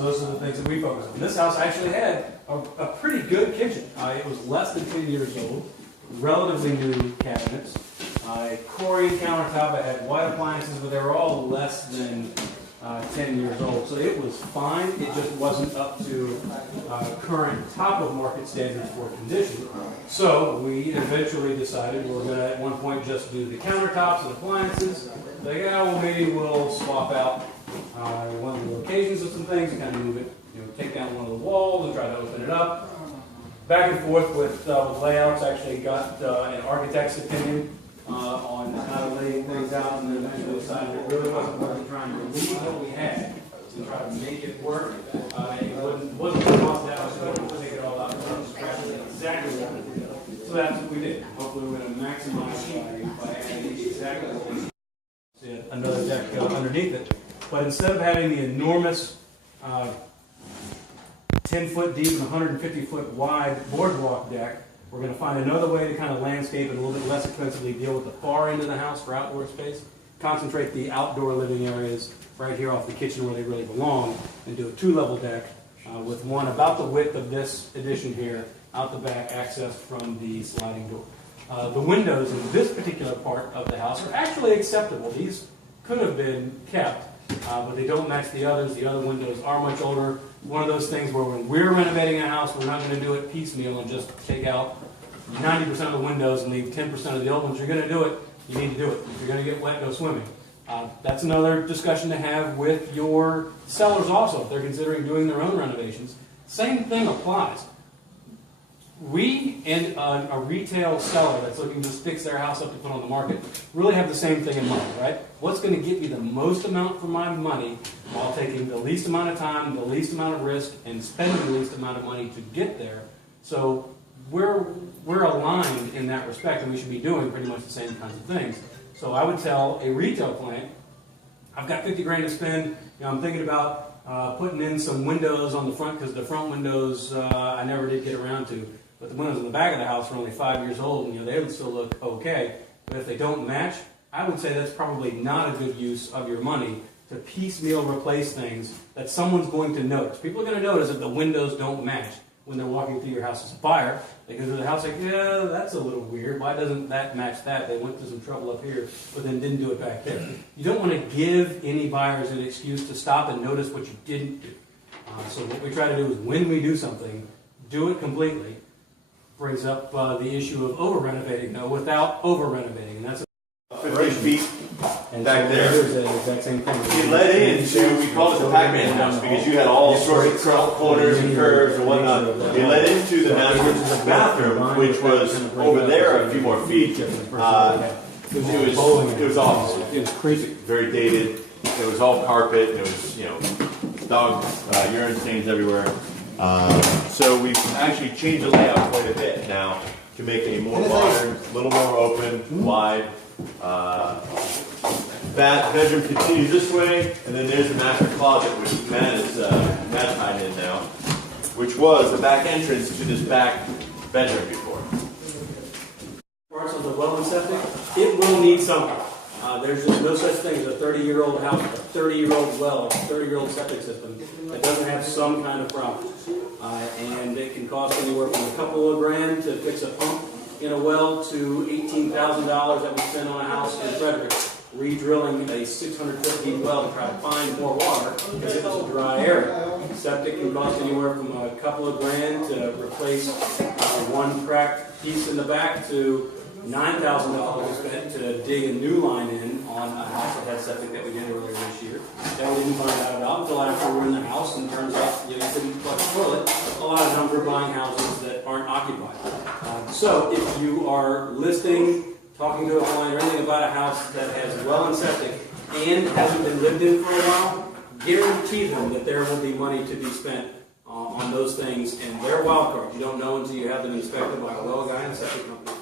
so those are the things that we focus on. This house actually had a pretty good kitchen. It was less than 10 years old, relatively new cabinets, corian countertop. It had white appliances, but they were all less than 10 years old. So it was fine. It just wasn't up to current top of market standards for condition. So we eventually decided we were going to at one point just do the countertops and appliances. Like, yeah, well, maybe we'll swap out one of the locations of some things, kind of move it, take down one of the walls and try to open it up. Back and forth with layouts. Actually got an architect's opinion on how to lay things out, and then eventually decided it really wasn't worth trying to leave what we had and try to make it work. It wasn't the cost that much money to take it all out. Exactly what we did. So that's what we did. Hopefully we're going to maximize value by adding exactly what we did. Another deck underneath it. But instead of having the enormous 10-foot deep and 150-foot wide boardwalk deck, we're going to find another way to kind of landscape and a little bit less expensively deal with the far end of the house for outdoor space, concentrate the outdoor living areas right here off the kitchen where they really belong, and do a 2-level deck with one about the width of this addition here, out the back, accessed from the sliding door. The windows in this particular part of the house are actually acceptable. These could have been kept, but they don't match the others. The other windows are much older. One of those things where when we're renovating a house, we're not going to do it piecemeal and just take out 90% of the windows and leave 10% of the old ones. You're going to do it, you need to do it. If you're going to get wet, go swimming. That's another discussion to have with your sellers also, if they're considering doing their own renovations. Same thing applies. We and a retail seller that's looking to fix their house up to put on the market really have the same thing in mind, right? What's going to get me the most amount for my money while taking the least amount of time, the least amount of risk, and spending the least amount of money to get there? So we're aligned in that respect, and we should be doing pretty much the same kinds of things. So I would tell a retail client, I've got 50 grand to spend. I'm thinking about putting in some windows on the front, because the front windows I never did get around to. But the windows in the back of the house are only 5 years old, and they would still look okay. But if they don't match, I would say that's probably not a good use of your money to piecemeal replace things that someone's going to notice. People are going to notice if the windows don't match when they're walking through your house as a buyer. They go to the house like, yeah, that's a little weird. Why doesn't that match that? They went through some trouble up here, but then didn't do it back there. You don't want to give any buyers an excuse to stop and notice what you didn't do. So what we try to do is when we do something, do it completely. Brings up the issue of over-renovating, though, without over-renovating. And that's 15 feet and back so there. There's the exact same thing. You led into, we call it the Pac-Man house, because you had all sorts of corners and curves and whatnot. You led into the master's bathroom, which was over there a few more feet. It was awful. It was crazy. Very dated. It was all carpet. There was, dog urine stains everywhere. So we've actually changed the layout quite a bit now to make a more modern, a little more open, wide. Bedroom continues this way, and then there's the master closet, which Matt tied in now, which was the back entrance to this back bedroom before. Parts of the well and septic, it will need something. There's just no such thing as a 30-year-old house, a 30-year-old well, a 30-year-old septic system that doesn't have some kind of problem. And it can cost anywhere from a couple of grand to fix a pump in a well to $18,000 that we spend on a house in Frederick, redrilling a 600-foot well to try to find more water because it was a dry area. Septic can cost anywhere from a couple of grand to replace one cracked piece in the back to $9,000 spent to dig a new line in on a house that had septic that we did earlier this year. That we didn't find out about until after we were in the house, and turns out you couldn't flush the toilet. A lot of times we're buying houses that aren't occupied. So if you are listing, talking to a client or anything about a house that has well and septic and hasn't been lived in for a while, guarantee them that there will be money to be spent on those things, and they're wild cards. You don't know until you have them inspected by a well guy and a septic company.